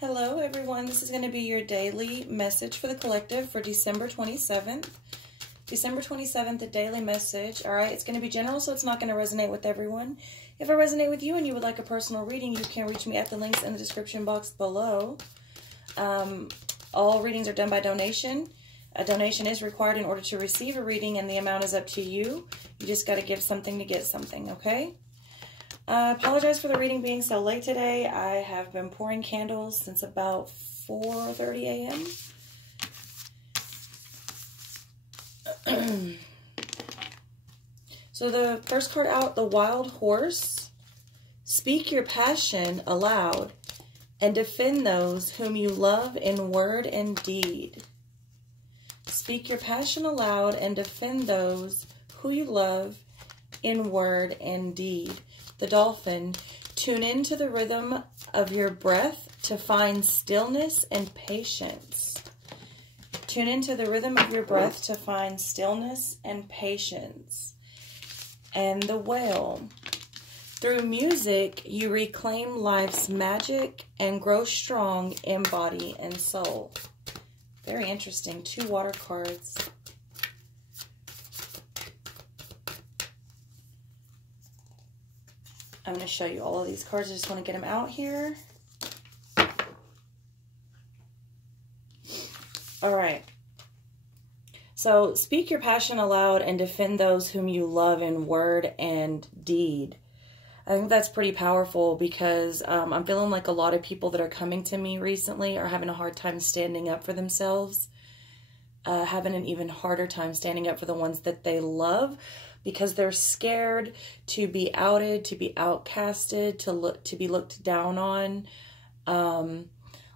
Hello everyone, this is going to be your daily message for the collective for December 27th. December 27th, the daily message. Alright, it's going to be general, so it's not going to resonate with everyone. If I resonate with you and you would like a personal reading, you can reach me at the links in the description box below. All readings are done by donation. A donation is required in order to receive a reading, and the amount is up to you. You just got to give something to get something, okay? I apologize for the reading being so late today. I have been pouring candles since about 4:30 a.m. So the first card out, the Wild Horse. Speak your passion aloud and defend those whom you love in word and deed. Speak your passion aloud and defend those who you love in word and deed. The Dolphin. Tune into the rhythm of your breath to find stillness and patience. Tune into the rhythm of your breath to find stillness and patience. And the Whale. Through music, you reclaim life's magic and grow strong in body and soul. Very interesting. 2 water cards. I'm going to show you all of these cards. I just want to get them out here. All right. So, speak your passion aloud and defend those whom you love in word and deed. I think that's pretty powerful because I'm feeling like a lot of people that are coming to me recently are having a hard time standing up for themselves. Having an even harder time standing up for the ones that they love, because they're scared to be outed, to be outcasted, to be looked down on. A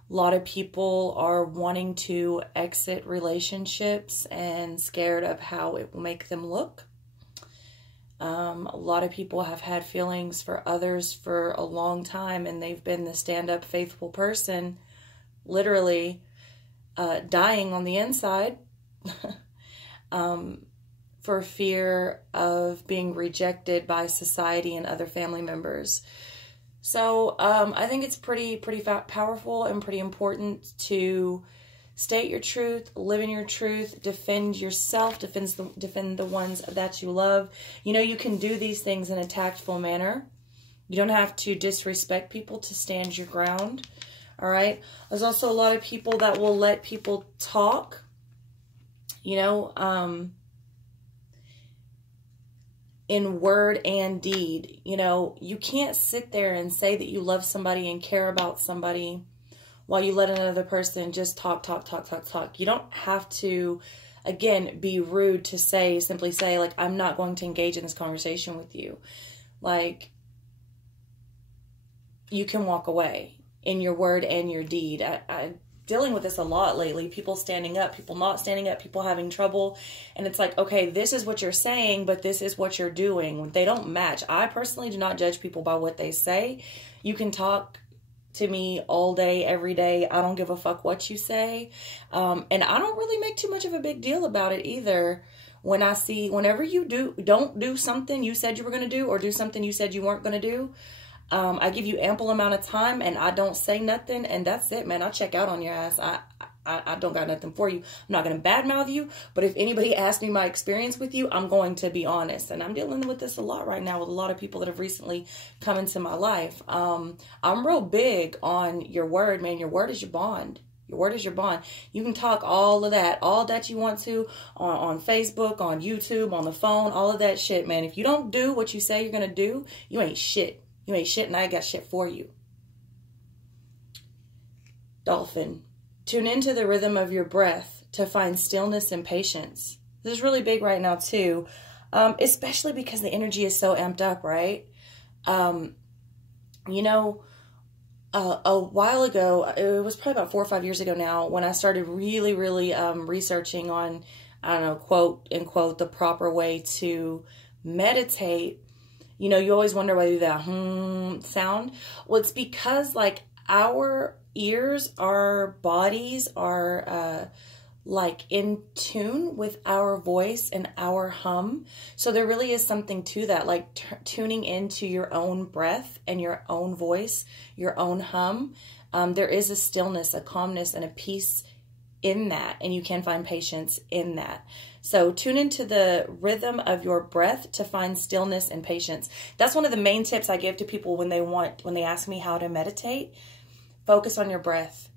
lot of people are wanting to exit relationships and scared of how it will make them look. A lot of people have had feelings for others for a long time, and they've been the stand-up, faithful person, literally dying on the inside. For fear of being rejected by society and other family members. So I think it's pretty powerful and pretty important to state your truth, live in your truth, defend yourself, defend the ones that you love. You know, you can do these things in a tactful manner. You don't have to disrespect people to stand your ground. All right. There's also a lot of people that will let people talk. You know, in word and deed. You know, you can't sit there and say that you love somebody and care about somebody while you let another person just talk. You don't have to, again, be rude to simply say, like, I'm not going to engage in this conversation with you. Like, you can walk away in your word and your deed. I'm dealing with this a lot lately. People standing up, people not standing up, people having trouble. And it's like, okay, this is what you're saying, but this is what you're doing. They don't match. I personally do not judge people by what they say. You can talk to me all day, every day. I don't give a fuck what you say. And I don't really make too much of a big deal about it either. Whenever you don't do something you said you were going to do, or do something you said you weren't going to do, I give you ample amount of time and I don't say nothing, and that's it, man. I'll check out on your ass. I don't got nothing for you. I'm not going to badmouth you, but if anybody asks me my experience with you, I'm going to be honest. And I'm dealing with this a lot right now with a lot of people that have recently come into my life. I'm real big on your word, man. Your word is your bond. Your word is your bond. You can talk all that you want to on Facebook, on YouTube, on the phone, all of that shit, man. If you don't do what you say you're going to do, you ain't shit. You ain't shit, and I got shit for you. Dolphin. Tune into the rhythm of your breath to find stillness and patience. This is really big right now, too, especially because the energy is so amped up, right? You know, a while ago, it was probably about 4 or 5 years ago now, when I started really researching on, I don't know, quote, unquote, the proper way to meditate. You know, you always wonder why you do that sound. Well, it's because, like, our ears, our bodies, our like in tune with our voice and our hum. So there really is something to that, like tuning into your own breath and your own voice, your own hum. There is a stillness, a calmness, and a peace in that, and you can find patience in that. So tune into the rhythm of your breath to find stillness and patience. That's one of the main tips I give to people when they ask me how to meditate. Focus on your breath.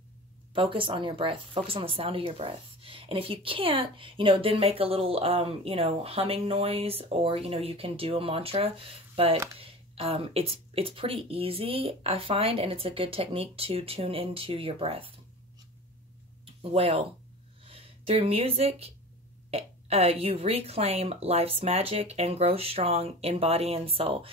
Focus on your breath. Focus on the sound of your breath. And if you can't, then make a little, humming noise, or, you can do a mantra, but it's pretty easy, I find, and it's a good technique to tune into your breath. Well, through music, you reclaim life's magic and grow strong in body and soul.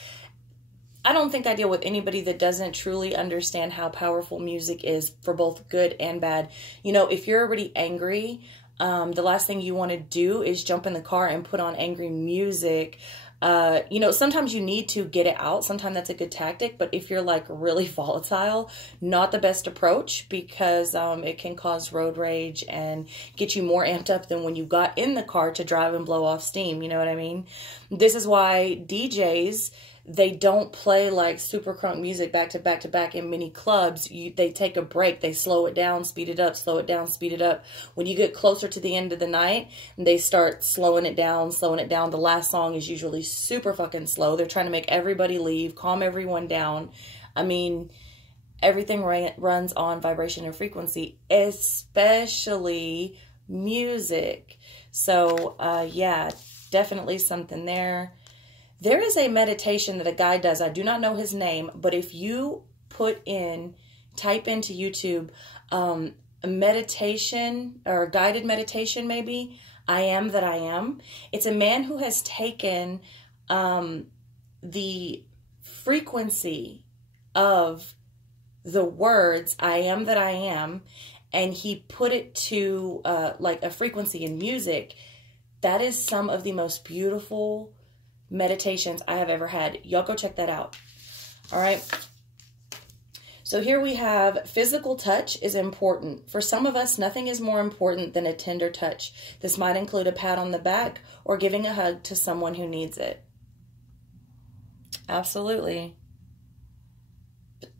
I don't think I deal with anybody that doesn't truly understand how powerful music is for both good and bad. If you're already angry, the last thing you want to do is jump in the car and put on angry music. Sometimes you need to get it out. Sometimes that's a good tactic. But if you're like really volatile, not the best approach, because it can cause road rage and get you more amped up than when you got in the car to drive and blow off steam. You know what I mean? This is why DJs, they don't play like super crunk music back to back to back in many clubs. They take a break. They slow it down, speed it up, slow it down, speed it up. When you get closer to the end of the night, they start slowing it down, slowing it down. The last song is usually super fucking slow. They're trying to make everybody leave, calm everyone down. I mean, everything runs on vibration and frequency, especially music. So, yeah, definitely something there. There is a meditation that a guy does. I do not know his name, but if you type into YouTube, a meditation or a guided meditation, maybe, I Am That I Am. It's a man who has taken the frequency of the words, I am that I am, and he put it to like a frequency in music. That is some of the most beautiful meditations I have ever had. Y'all go check that out. All right. So here we have physical touch is important. For some of us, nothing is more important than a tender touch. This might include a pat on the back or giving a hug to someone who needs it. Absolutely.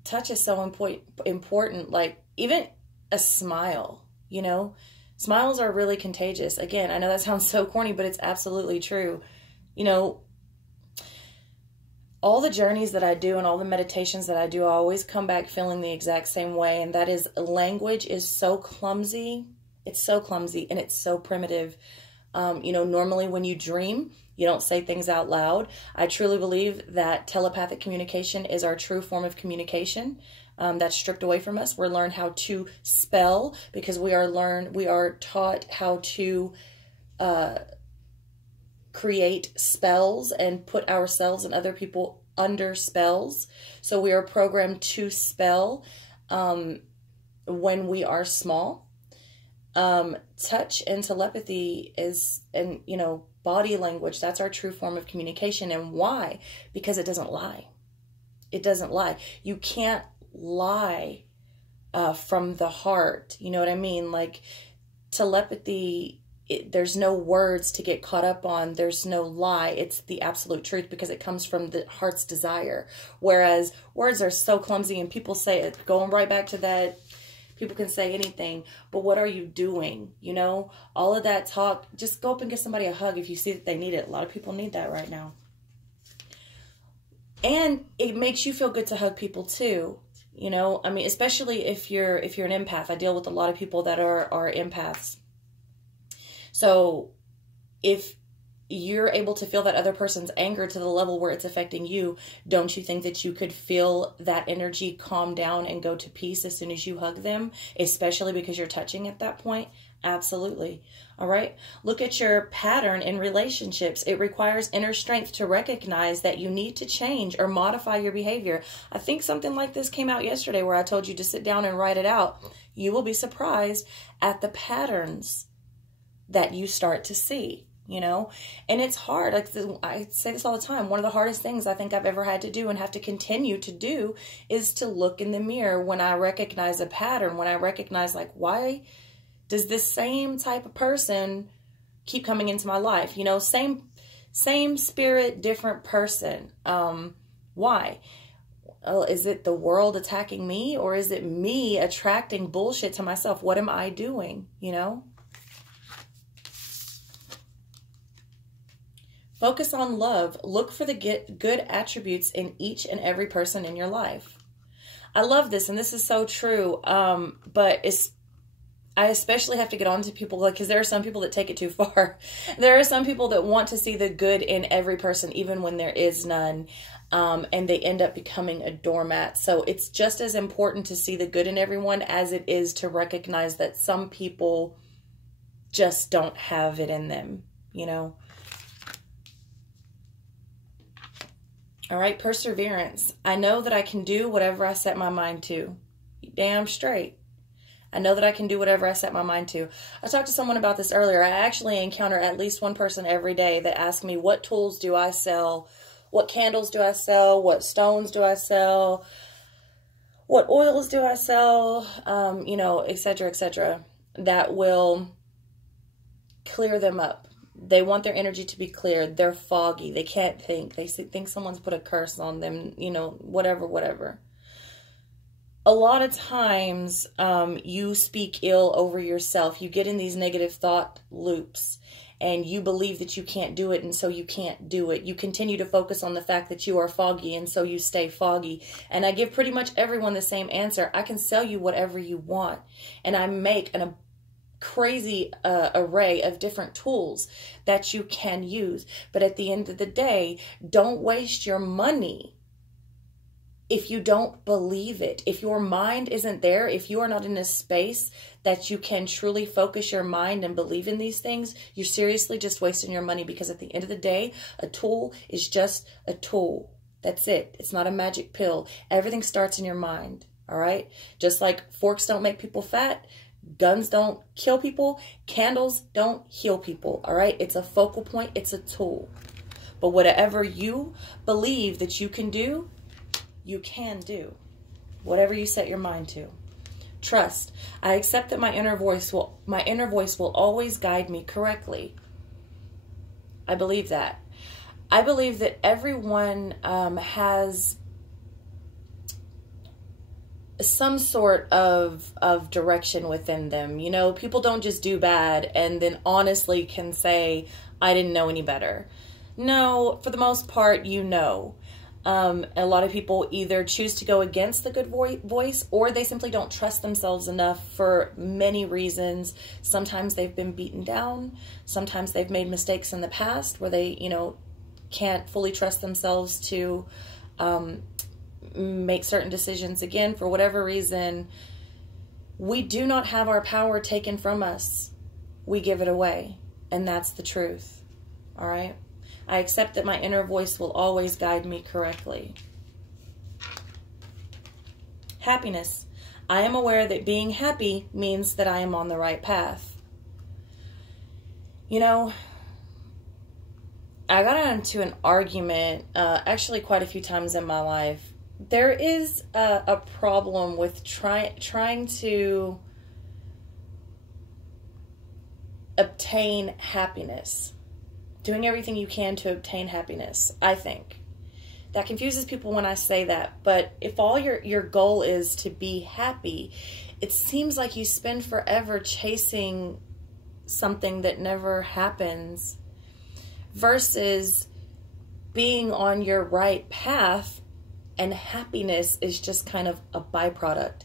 Touch is so important. Like even a smile, smiles are really contagious. Again, I know that sounds so corny, but it's absolutely true. All the journeys that I do and all the meditations that I do, I always come back feeling the exact same way. And that is, language is so clumsy. It's so clumsy and it's so primitive. Normally when you dream, you don't say things out loud. I truly believe that telepathic communication is our true form of communication. That's stripped away from us. We're learned how to spell because we are taught how to create spells and put ourselves and other people under spells. So we are programmed to spell when we are small. Touch and telepathy and body language, that's our true form of communication. And why? Because it doesn't lie. It doesn't lie. You can't lie from the heart. You know what I mean? Like telepathy, there's no words to get caught up on. There's no lie. It's the absolute truth because it comes from the heart's desire. Whereas words are so clumsy and people say it, going right back to that, people can say anything, but what are you doing? All of that talk, just go up and give somebody a hug if you see that they need it. A lot of people need that right now. And it makes you feel good to hug people too. I mean, especially if you're an empath. I deal with a lot of people that are empaths. So if you're able to feel that other person's anger to the level where it's affecting you, don't you think that you could feel that energy calm down and go to peace as soon as you hug them, especially because you're touching at that point? Absolutely. All right. Look at your pattern in relationships. It requires inner strength to recognize that you need to change or modify your behavior. I think something like this came out yesterday where I told you to sit down and write it out. You will be surprised at the patterns that you start to see, and it's hard. Like I say this all the time. One of the hardest things I think I've ever had to do and have to continue to do is to look in the mirror when I recognize a pattern, when I recognize like, why does this same type of person keep coming into my life? You know, same spirit, different person. Why? Is it the world attacking me, or is it me attracting bullshit to myself? What am I doing? You know? Focus on love. Look for the good attributes in each and every person in your life. I love this, and this is so true. But I especially have to get on to people, like, because there are some people that take it too far. There are some people that want to see the good in every person, even when there is none. And they end up becoming a doormat. So it's just as important to see the good in everyone as it is to recognize that some people just don't have it in them, you know? All right, perseverance. I know that I can do whatever I set my mind to. Damn straight. I know that I can do whatever I set my mind to. I talked to someone about this earlier. I actually encounter at least one person every day that asks me, what tools do I sell? What candles do I sell? What stones do I sell? What oils do I sell? You know, etc., that will clear them up. They want their energy to be cleared. They're foggy. They can't think. They think someone's put a curse on them, you know, whatever. A lot of times you speak ill over yourself. You get in these negative thought loops and you believe that you can't do it, and so you can't do it. You continue to focus on the fact that you are foggy, and so you stay foggy. And I give pretty much everyone the same answer. I can sell you whatever you want, and I make a crazy array of different tools that you can use. But at the end of the day, don't waste your money if you don't believe it. If your mind isn't there, if you are not in a space that you can truly focus your mind and believe in these things, you're seriously just wasting your money, because at the end of the day, a tool is just a tool. That's it. It's not a magic pill. Everything starts in your mind, all right? Just like forks don't make people fat, guns don't kill people, candles don't heal people, all right? It's a focal point. It's a tool. But whatever you believe that you can do, you can do. Whatever you set your mind to. Trust. I accept that my inner voice will always guide me correctly. I believe that. I believe that everyone has some sort of direction within them. You know, people don't just do bad and then honestly can say, I didn't know any better. No, for the most part, you know. A lot of people either choose to go against the good voice, or they simply don't trust themselves enough for many reasons. Sometimes they've been beaten down. Sometimes they've made mistakes in the past where they, you know, can't fully trust themselves to make certain decisions again for whatever reason. We do not have our power taken from us. We give it away. And that's the truth. All right? I accept that my inner voice will always guide me correctly. Happiness. I am aware that being happy means that I am on the right path. You know, I got into an argument actually quite a few times in my life. There is a problem with trying to obtain happiness. Doing everything you can to obtain happiness, I think. That confuses people when I say that, but if all your goal is to be happy, it seems like you spend forever chasing something that never happens versus being on your right path, and happiness is just kind of a byproduct.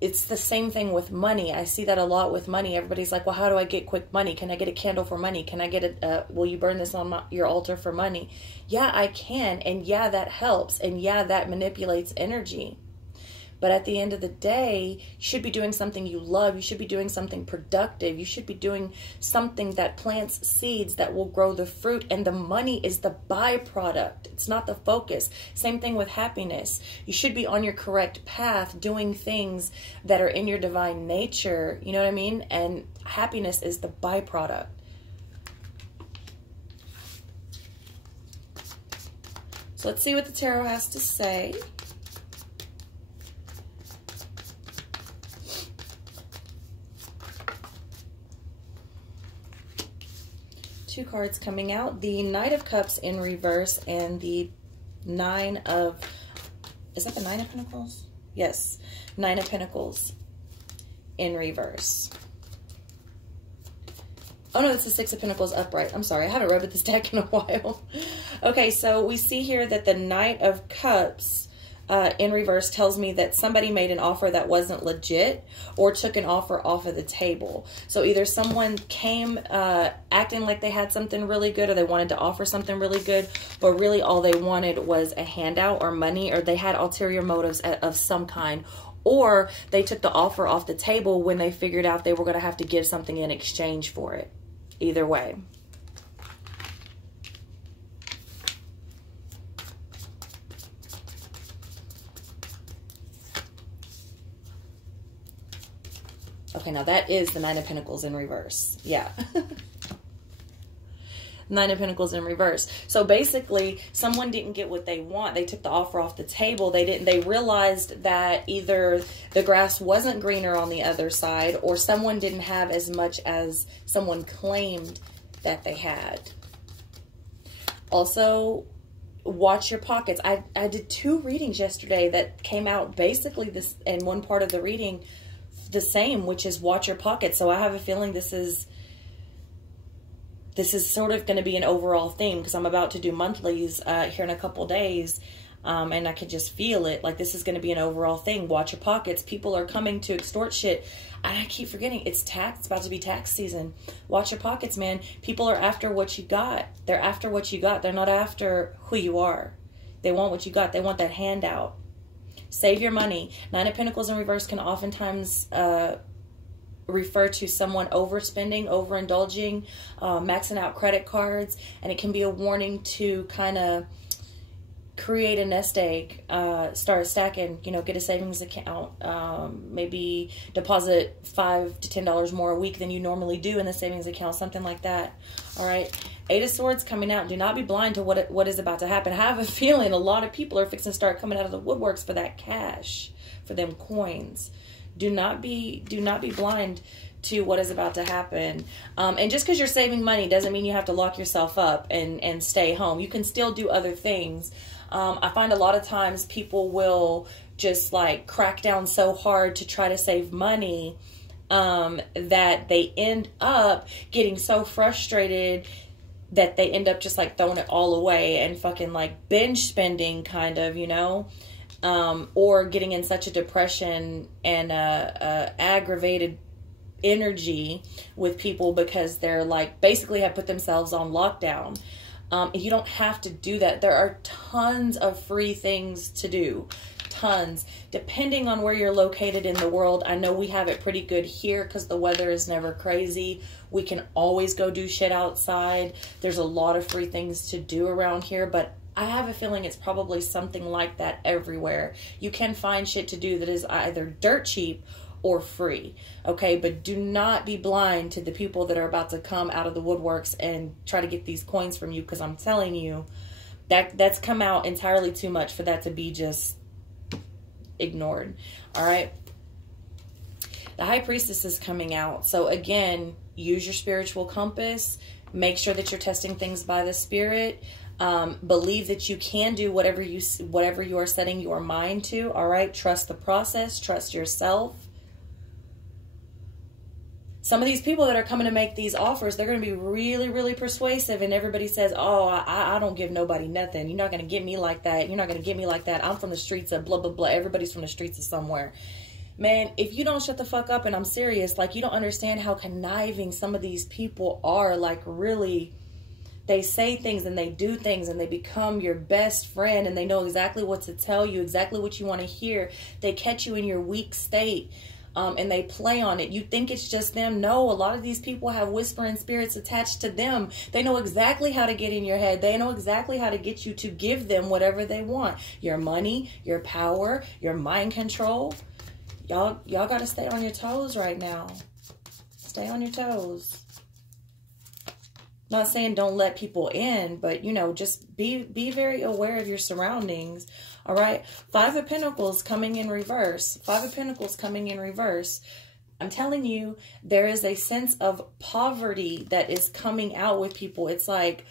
It's the same thing with money. I see that a lot with money. Everybody's like, well, how do I get quick money? Can I get a candle for money? Can I get will you burn this on your altar for money? Yeah, I can. And yeah, that helps. And yeah, that manipulates energy. But at the end of the day, you should be doing something you love. You should be doing something productive. You should be doing something that plants seeds that will grow the fruit. And the money is the byproduct. It's not the focus. Same thing with happiness. You should be on your correct path, doing things that are in your divine nature. You know what I mean? And happiness is the byproduct. So let's see what the tarot has to say. 2 cards coming out. The Knight of Cups in reverse and the Nine of... Is that the Nine of Pentacles? Yes. Nine of Pentacles in reverse. Oh, no, it's the Six of Pentacles upright. I'm sorry. I haven't read this deck in a while. Okay, so we see here that the Knight of Cups in reverse tells me that somebody made an offer that wasn't legit or took an offer off of the table. So either someone came acting like they had something really good or they wanted to offer something really good, but really all they wanted was a handout or money, or they had ulterior motives of some kind, or they took the offer off the table when they figured out they were going to have to give something in exchange for it. Either way. Okay, now that is the Nine of Pentacles in reverse. Yeah. Nine of Pentacles in reverse. So basically, someone didn't get what they want. They took the offer off the table. They realized that either the grass wasn't greener on the other side, or someone didn't have as much as someone claimed that they had. Also, watch your pockets. I did 2 readings yesterday that came out basically this, in one part of the reading, the same, which is watch your pockets. So I have a feeling this is sort of going to be an overall theme, because I'm about to do monthlies here in a couple days, and I could just feel it. Like, this is going to be an overall thing. Watch your pockets. People are coming to extort shit. I keep forgetting it's tax. It's about to be tax season. Watch your pockets, man. People are after what you got. They're after what you got. They're not after who you are. They want what you got. They want that handout. Save your money. Nine of Pentacles in reverse can oftentimes refer to someone overspending, overindulging, maxing out credit cards, and it can be a warning to kind of create a nest egg, start stacking, you know, get a savings account, maybe deposit $5 to $10 more a week than you normally do in the savings account, something like that. All right. Eight of Swords coming out. Do not be blind to what is about to happen. I have a feeling a lot of people are fixing to start coming out of the woodworks for that cash, for them coins. Do not be blind to what is about to happen. And just because you're saving money doesn't mean you have to lock yourself up and stay home. You can still do other things. I find a lot of times people will just like crack down so hard to try to save money that they end up getting so frustrated that they end up just like throwing it all away and fucking like binge spending, kind of, you know, or getting in such a depression and aggravated energy with people because they're like basically have put themselves on lockdown. You don't have to do that. There are tons of free things to do. Tons. Depending on where you're located in the world. I know we have it pretty good here because the weather is never crazy. We can always go do shit outside. There's a lot of free things to do around here, but I have a feeling it's probably something like that everywhere. You can find shit to do that is either dirt cheap or free, okay? But do not be blind to the people that are about to come out of the woodworks and try to get these coins from you, because I'm telling you, that's come out entirely too much for that to be just ignored, all right? The High Priestess is coming out. So again, use your spiritual compass. Make sure that you're testing things by the Spirit. Believe that you can do whatever you are setting your mind to, all right? Trust the process. Trust yourself. Some of these people that are coming to make these offers, they're going to be really, really persuasive. And everybody says, oh, I don't give nobody nothing. You're not going to get me like that. You're not going to get me like that. I'm from the streets of blah, blah, blah. Everybody's from the streets of somewhere. Man, if you don't shut the fuck up, and I'm serious, like, you don't understand how conniving some of these people are. Like, really, they say things and they do things and they become your best friend and they know exactly what to tell you, exactly what you want to hear. They catch you in your weak state. And they play on it. You think it's just them. No, a lot of these people have whispering spirits attached to them. They know exactly how to get in your head. They know exactly how to get you to give them whatever they want. Your money, your power, your mind control. Y'all got to stay on your toes right now. Stay on your toes. Not saying don't let people in, but, you know, just be very aware of your surroundings. All right. Five of Pentacles coming in reverse. Five of Pentacles coming in reverse. I'm telling you, there is a sense of poverty that is coming out with people. It's like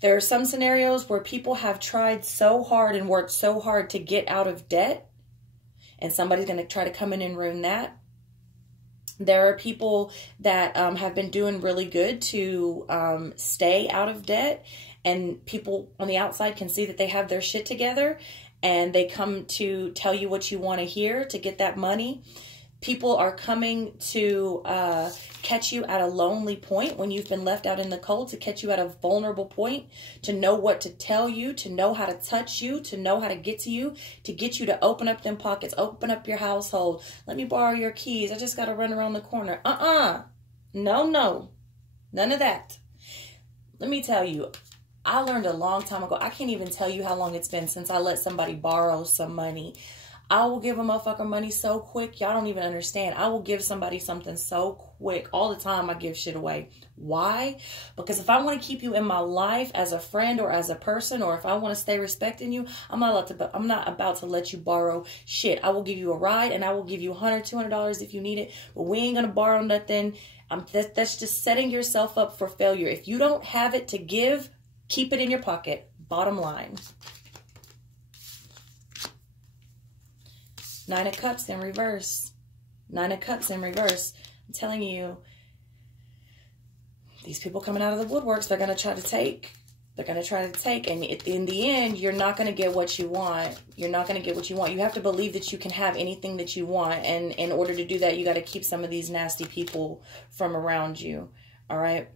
there are some scenarios where people have tried so hard and worked so hard to get out of debt, and somebody's going to try to come in and ruin that. There are people that have been doing really good to stay out of debt, and people on the outside can see that they have their shit together, and they come to tell you what you want to hear to get that money. People are coming to catch you at a lonely point when you've been left out in the cold, to catch you at a vulnerable point, to know what to tell you, to know how to touch you, to know how to get you to open up them pockets, open up your household. Let me borrow your keys. I just got to run around the corner. No. None of that. Let me tell you, I learned a long time ago. I can't even tell you how long it's been since I let somebody borrow some money. I will give a motherfucker money so quick, y'all don't even understand. I will give somebody something so quick. All the time I give shit away. Why? Because if I want to keep you in my life as a friend or as a person, or if I want to stay respecting you, I'm not about to let you borrow shit. I will give you a ride, and I will give you $100, $200 if you need it, but we ain't gonna borrow nothing. That's just setting yourself up for failure. If you don't have it to give, keep it in your pocket. Bottom line. Nine of Cups in reverse. Nine of Cups in reverse. I'm telling you, these people coming out of the woodworks, they're going to try to take. They're going to try to take. And in the end, you're not going to get what you want. You're not going to get what you want. You have to believe that you can have anything that you want. And in order to do that, you got to keep some of these nasty people from around you. All right?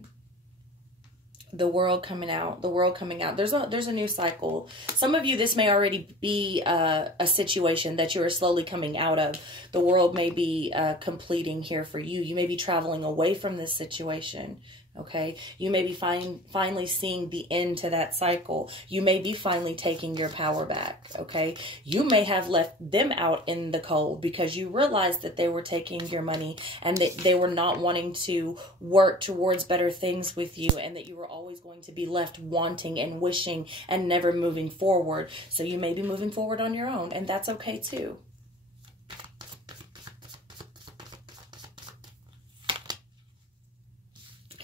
The world coming out. The world coming out. There's a new cycle. Some of you, this may already be a situation that you are slowly coming out of. The world may be completing here for you. You may be traveling away from this situation. Okay, you may be finally seeing the end to that cycle. You may be finally taking your power back. Okay, you may have left them out in the cold because you realized that they were taking your money and that they were not wanting to work towards better things with you, and that you were always going to be left wanting and wishing and never moving forward. So you may be moving forward on your own, and that's okay too.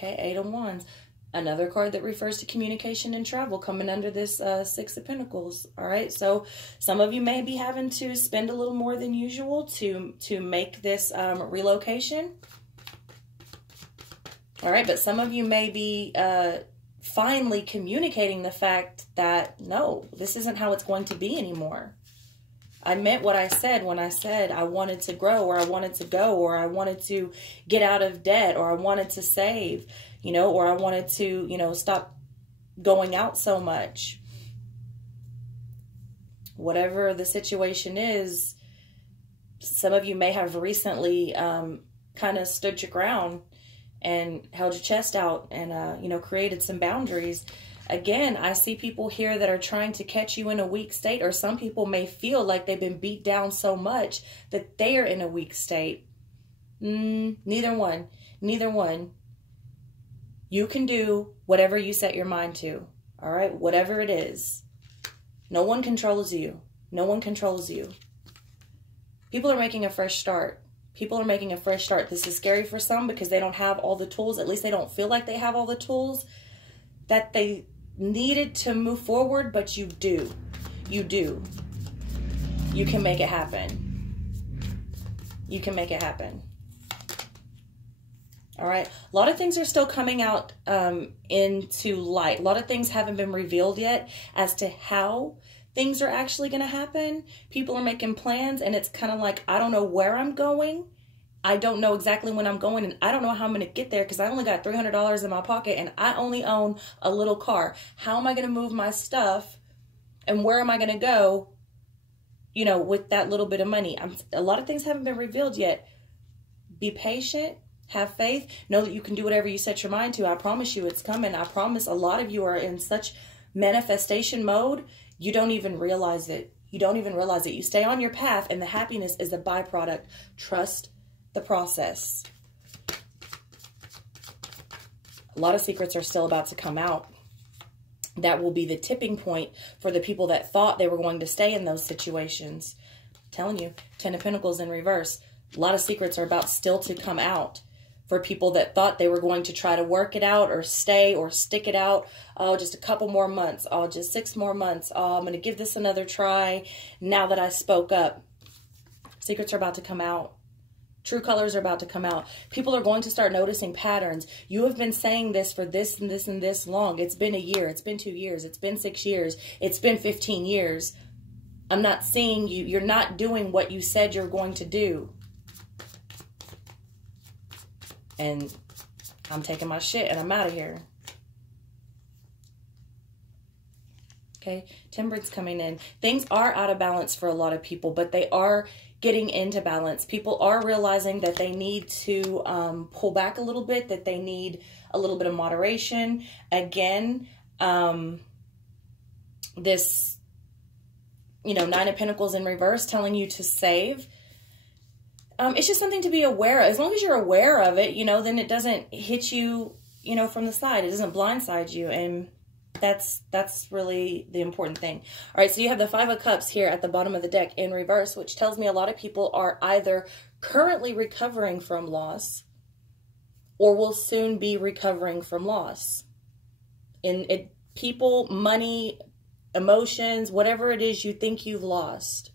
Okay, Eight of Wands. Another card that refers to communication and travel coming under this Six of Pentacles. All right, so some of you may be having to spend a little more than usual to make this relocation. All right, but some of you may be finally communicating the fact that, no, this isn't how it's going to be anymore. I meant what I said when I said I wanted to grow, or I wanted to go, or I wanted to get out of debt, or I wanted to save, you know, or I wanted to, you know, stop going out so much. Whatever the situation is, some of you may have recently kind of stood your ground and held your chest out and, you know, created some boundaries. Again, I see people here that are trying to catch you in a weak state, or some people may feel like they've been beat down so much that they are in a weak state. Neither one. Neither one. You can do whatever you set your mind to. All right? Whatever it is. No one controls you. No one controls you. People are making a fresh start. People are making a fresh start. This is scary for some because they don't have all the tools. At least they don't feel like they have all the tools that they needed to move forward, but you do. You do. You can make it happen. You can make it happen. All right. A lot of things are still coming out into light. A lot of things haven't been revealed yet as to how things are actually going to happen. People are making plans, and it's kind of like, I don't know where I'm going. I don't know exactly when I'm going, and I don't know how I'm going to get there because I only got $300 in my pocket and I only own a little car. How am I going to move my stuff, and where am I going to go, you know, with that little bit of money? A lot of things haven't been revealed yet. Be patient. Have faith. Know that you can do whatever you set your mind to. I promise you it's coming. I promise a lot of you are in such manifestation mode, you don't even realize it. You don't even realize it. You stay on your path, and the happiness is a byproduct. Trust the process. A lot of secrets are still about to come out. That will be the tipping point for the people that thought they were going to stay in those situations. I'm telling you, Ten of Pentacles in reverse. A lot of secrets are about still to come out for people that thought they were going to try to work it out or stay or stick it out. Oh, just a couple more months. Oh, just 6 more months. Oh, I'm going to give this another try now that I spoke up. Secrets are about to come out. True colors are about to come out. People are going to start noticing patterns. You have been saying this for this and this and this long. It's been a year. It's been 2 years. It's been 6 years. It's been 15 years. I'm not seeing you. You're not doing what you said you're going to do. And I'm taking my shit and I'm out of here. Okay, Temperance coming in. Things are out of balance for a lot of people, but they are getting into balance. People are realizing that they need to pull back a little bit, that they need a little bit of moderation. Again, this, you know, Nine of Pentacles in reverse telling you to save. It's just something to be aware of. As long as you're aware of it, you know, then it doesn't hit you, you know, from the side. It doesn't blindside you. And that's really the important thing. All right, so you have the Five of Cups here at the bottom of the deck in reverse, which tells me a lot of people are either currently recovering from loss or will soon be recovering from loss. People, money, emotions, whatever it is you think you've lost,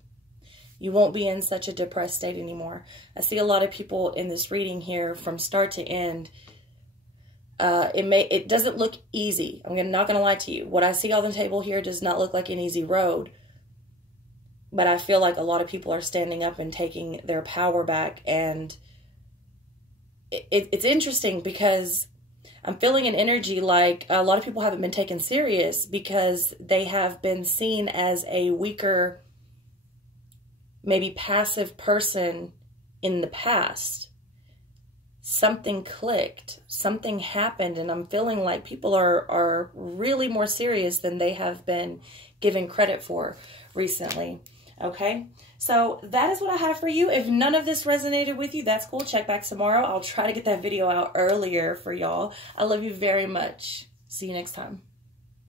you won't be in such a depressed state anymore. I see a lot of people in this reading here from start to end. It doesn't look easy. I'm not going to lie to you. What I see on the table here does not look like an easy road. But I feel like a lot of people are standing up and taking their power back. And it's interesting because I'm feeling an energy like a lot of people haven't been taken serious because they have been seen as a weaker, maybe passive person in the past. Something clicked, something happened, and I'm feeling like people are really more serious than they have been given credit for recently. Okay, so that is what I have for you. If none of this resonated with you, that's cool. Check back tomorrow. I'll try to get that video out earlier for y'all. I love you very much. See you next time.